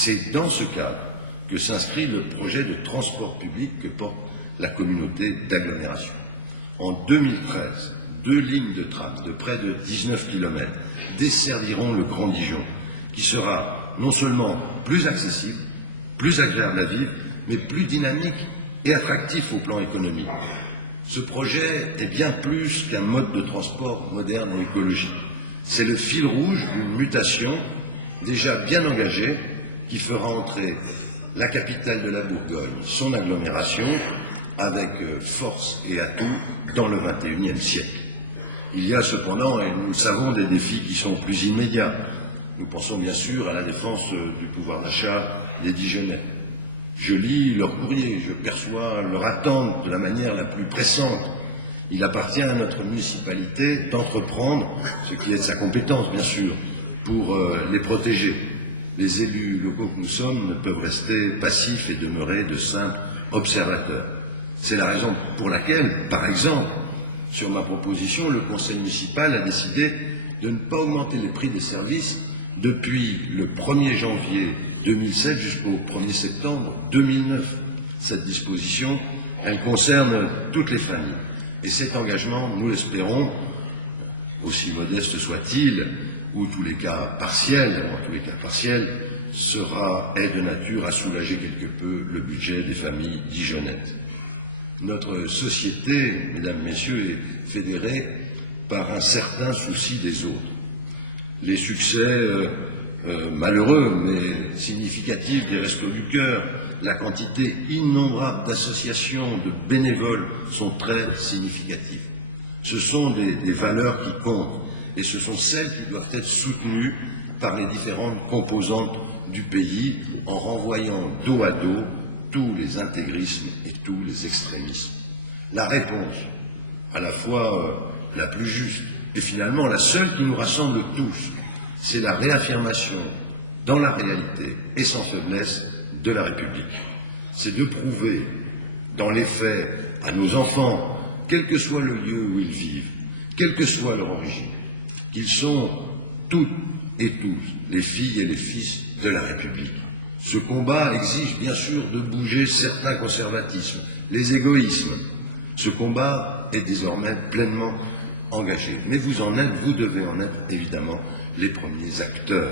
C'est dans ce cadre que s'inscrit le projet de transport public que porte la communauté d'agglomération. En 2013, 2 lignes de tram de près de 19 km desserviront le Grand Dijon, qui sera non seulement plus accessible, plus agréable à vivre, mais plus dynamique et attractif au plan économique. Ce projet est bien plus qu'un mode de transport moderne et écologique. C'est le fil rouge d'une mutation déjà bien engagée qui fera entrer la capitale de la Bourgogne, son agglomération, avec force et atout dans le XXIe siècle. Il y a cependant, et nous le savons, des défis qui sont plus immédiats. Nous pensons bien sûr à la défense du pouvoir d'achat des Dijonnais. Je lis leur courrier, je perçois leur attente de la manière la plus pressante. Il appartient à notre municipalité d'entreprendre ce qui est de sa compétence, bien sûr, pour les protéger. Les élus locaux que nous sommes ne peuvent rester passifs et demeurer de simples observateurs. C'est la raison pour laquelle, par exemple, sur ma proposition, le conseil municipal a décidé de ne pas augmenter les prix des services depuis le 1er janvier 2007 jusqu'au 1er septembre 2009. Cette disposition, elle concerne toutes les familles. Et cet engagement, nous l'espérons, aussi modeste soit-il, ou en tous les cas partiel, est de nature à soulager quelque peu le budget des familles dijonnaises. Notre société, mesdames, messieurs, est fédérée par un certain souci des autres. Les succès malheureux mais significatifs des Restos du Cœur, la quantité innombrable d'associations, de bénévoles sont très significatifs. Ce sont des valeurs qui comptent et ce sont celles qui doivent être soutenues par les différentes composantes du pays en renvoyant dos à dos tous les intégrismes et tous les extrémismes. La réponse, à la fois la plus juste et finalement la seule qui nous rassemble tous, c'est la réaffirmation dans la réalité et sans faiblesse de la République. C'est de prouver dans les faits à nos enfants, quel que soit le lieu où ils vivent, quelle que soit leur origine, qu'ils sont toutes et tous les filles et les fils de la République. Ce combat exige bien sûr de bouger certains conservatismes, les égoïsmes. Ce combat est désormais pleinement engagé. Mais vous devez en être évidemment les premiers acteurs.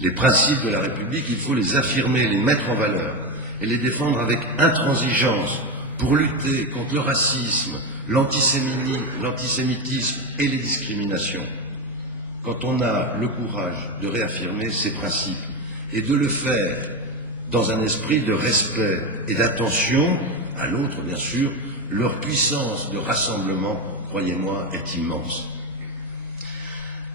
Les principes de la République, il faut les affirmer, les mettre en valeur et les défendre avec intransigeance pour lutter contre le racisme, l'antisémitisme et les discriminations. Quand on a le courage de réaffirmer ces principes et de le faire dans un esprit de respect et d'attention à l'autre, bien sûr, leur puissance de rassemblement, croyez-moi, est immense.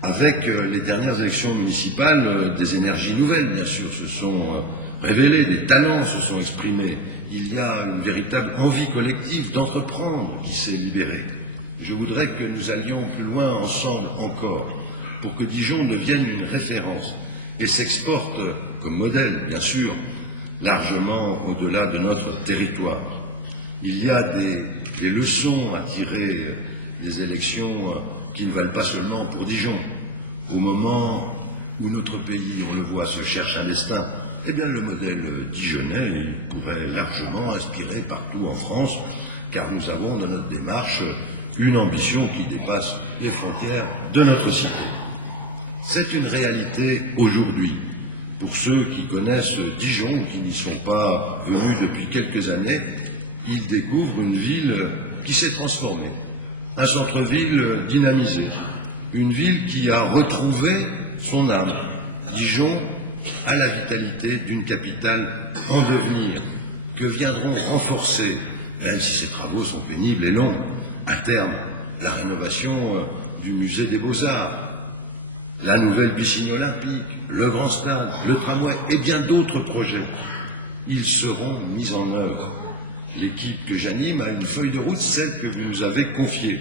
Avec les dernières élections municipales, des énergies nouvelles, bien sûr, se sont révélées, des talents se sont exprimés. Il y a une véritable envie collective d'entreprendre qui s'est libérée. Je voudrais que nous allions plus loin ensemble encore, pour que Dijon devienne une référence et s'exporte comme modèle, bien sûr, largement au-delà de notre territoire. Il y a des leçons à tirer des élections qui ne valent pas seulement pour Dijon. Au moment où notre pays, on le voit, se cherche un destin, eh bien le modèle dijonnais il pourrait largement inspirer partout en France, car nous avons dans notre démarche une ambition qui dépasse les frontières de notre cité. C'est une réalité aujourd'hui. Pour ceux qui connaissent Dijon ou qui n'y sont pas venus depuis quelques années, ils découvrent une ville qui s'est transformée, un centre-ville dynamisé, une ville qui a retrouvé son âme. Dijon a la vitalité d'une capitale en devenir, que viendront renforcer, même si ces travaux sont pénibles et longs, à terme, la rénovation du musée des Beaux-Arts, la nouvelle piscine olympique, le grand stade, le tramway et bien d'autres projets. Ils seront mis en œuvre. L'équipe que j'anime a une feuille de route, celle que vous nous avez confiée.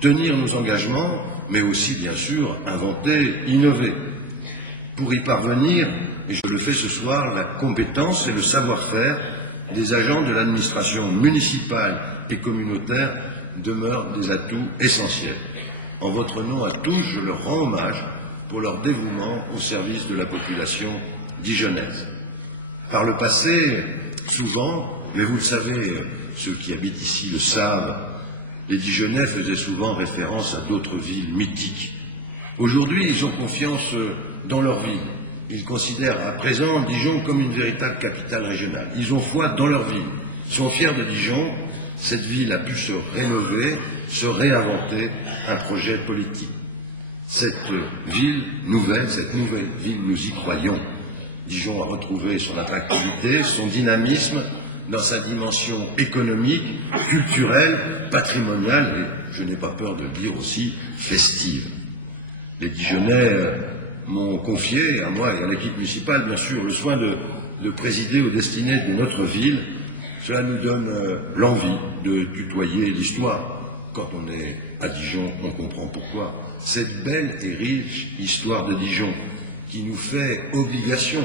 Tenir nos engagements, mais aussi, bien sûr, inventer, innover. Pour y parvenir, et je le fais ce soir, la compétence et le savoir-faire des agents de l'administration municipale et communautaire demeurent des atouts essentiels. En votre nom à tous, je leur rends hommage pour leur dévouement au service de la population dijonnaise. Par le passé, souvent, mais vous le savez, ceux qui habitent ici le savent, les Dijonnais faisaient souvent référence à d'autres villes mythiques. Aujourd'hui, ils ont confiance dans leur ville. Ils considèrent à présent Dijon comme une véritable capitale régionale. Ils ont foi dans leur ville. Ils sont fiers de Dijon. Cette ville a pu se rénover, se réinventer un projet politique. Cette nouvelle ville, nous y croyons. Dijon a retrouvé son attractivité, son dynamisme dans sa dimension économique, culturelle, patrimoniale et, je n'ai pas peur de le dire aussi, festive. Les Dijonnais m'ont confié, à moi et à l'équipe municipale, bien sûr, le soin de présider aux destinées de notre ville. Cela nous donne l'envie de tutoyer l'histoire. Quand on est à Dijon, on comprend pourquoi. Cette belle et riche histoire de Dijon qui nous fait obligation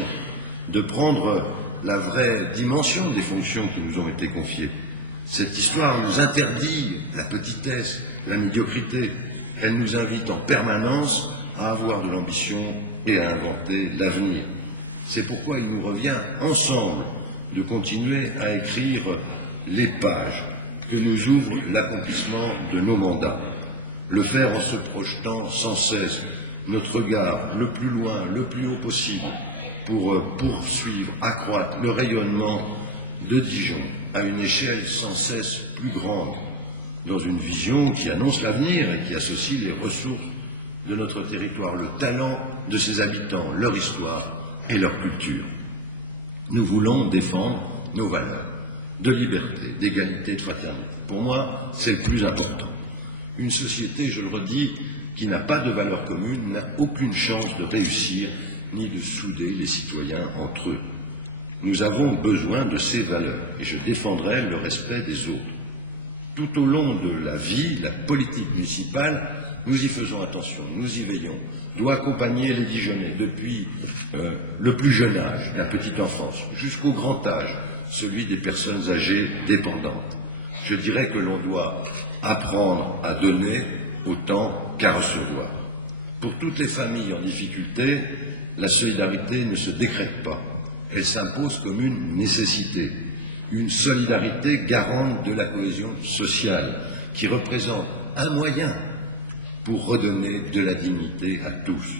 de prendre la vraie dimension des fonctions qui nous ont été confiées. Cette histoire nous interdit la petitesse, la médiocrité. Elle nous invite en permanence à avoir de l'ambition et à inventer l'avenir. C'est pourquoi il nous revient ensemble de continuer à écrire les pages que nous ouvre l'accomplissement de nos mandats. Le faire en se projetant sans cesse notre regard le plus loin, le plus haut possible pour poursuivre, accroître le rayonnement de Dijon à une échelle sans cesse plus grande, dans une vision qui annonce l'avenir et qui associe les ressources de notre territoire, le talent de ses habitants, leur histoire et leur culture. Nous voulons défendre nos valeurs de liberté, d'égalité, de fraternité. Pour moi, c'est le plus important. Une société, je le redis, qui n'a pas de valeurs communes n'a aucune chance de réussir ni de souder les citoyens entre eux. Nous avons besoin de ces valeurs et je défendrai le respect des autres. Tout au long de la vie, la politique municipale, nous y faisons attention, nous y veillons, doit accompagner les Dijonnais depuis le plus jeune âge, la petite enfance, jusqu'au grand âge, celui des personnes âgées dépendantes. Je dirais que l'on doit apprendre à donner autant qu'à recevoir. Pour toutes les familles en difficulté, la solidarité ne se décrète pas. Elle s'impose comme une nécessité, une solidarité garante de la cohésion sociale, qui représente un moyen pour redonner de la dignité à tous.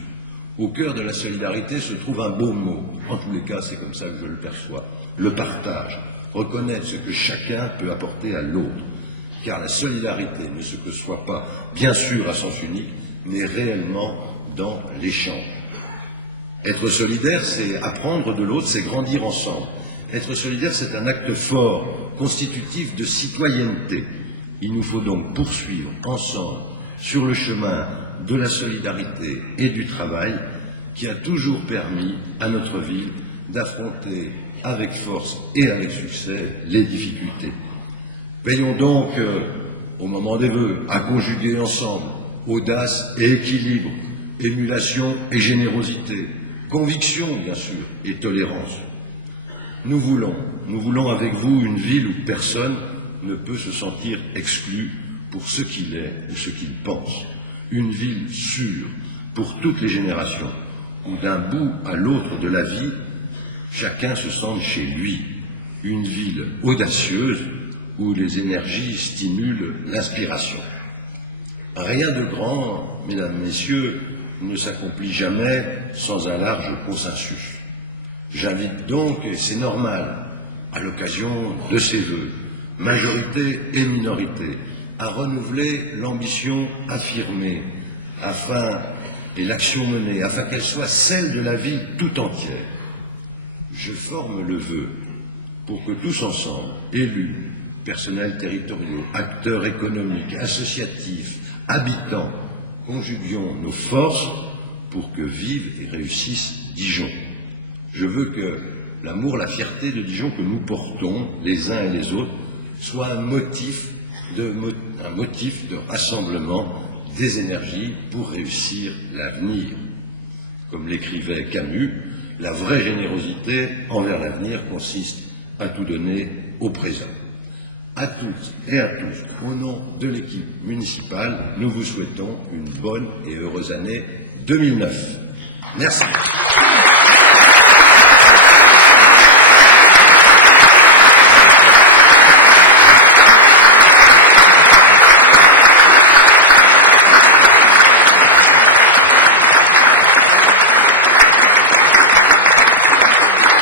Au cœur de la solidarité se trouve un beau mot, en tous les cas c'est comme ça que je le perçois, le partage, reconnaître ce que chacun peut apporter à l'autre, car la solidarité ne se conçoit pas, bien sûr à sens unique, mais réellement dans l'échange. Être solidaire, c'est apprendre de l'autre, c'est grandir ensemble. Être solidaire, c'est un acte fort, constitutif de citoyenneté. Il nous faut donc poursuivre ensemble sur le chemin de la solidarité et du travail qui a toujours permis à notre ville d'affronter avec force et avec succès les difficultés. Veillons donc, au moment des vœux, à conjuguer ensemble audace et équilibre, émulation et générosité, conviction bien sûr et tolérance. Nous voulons avec vous une ville où personne ne peut se sentir exclu pour ce qu'il est ou ce qu'il pense. Une ville sûre pour toutes les générations, où d'un bout à l'autre de la vie, chacun se sente chez lui. Une ville audacieuse où les énergies stimulent l'inspiration. Rien de grand, mesdames, messieurs, ne s'accomplit jamais sans un large consensus. J'invite donc, et c'est normal, à l'occasion de ces vœux, majorité et minorité, à renouveler l'ambition affirmée et l'action menée, afin qu'elle soit celle de la ville tout entière. Je forme le vœu pour que tous ensemble, élus, personnels territoriaux, acteurs économiques, associatifs, habitants, conjuguions nos forces pour que vive et réussisse Dijon. Je veux que l'amour, la fierté de Dijon que nous portons, les uns et les autres, soit un motif de rassemblement des énergies pour réussir l'avenir. Comme l'écrivait Camus, la vraie générosité envers l'avenir consiste à tout donner au présent. À toutes et à tous, au nom de l'équipe municipale, nous vous souhaitons une bonne et heureuse année 2009. Merci.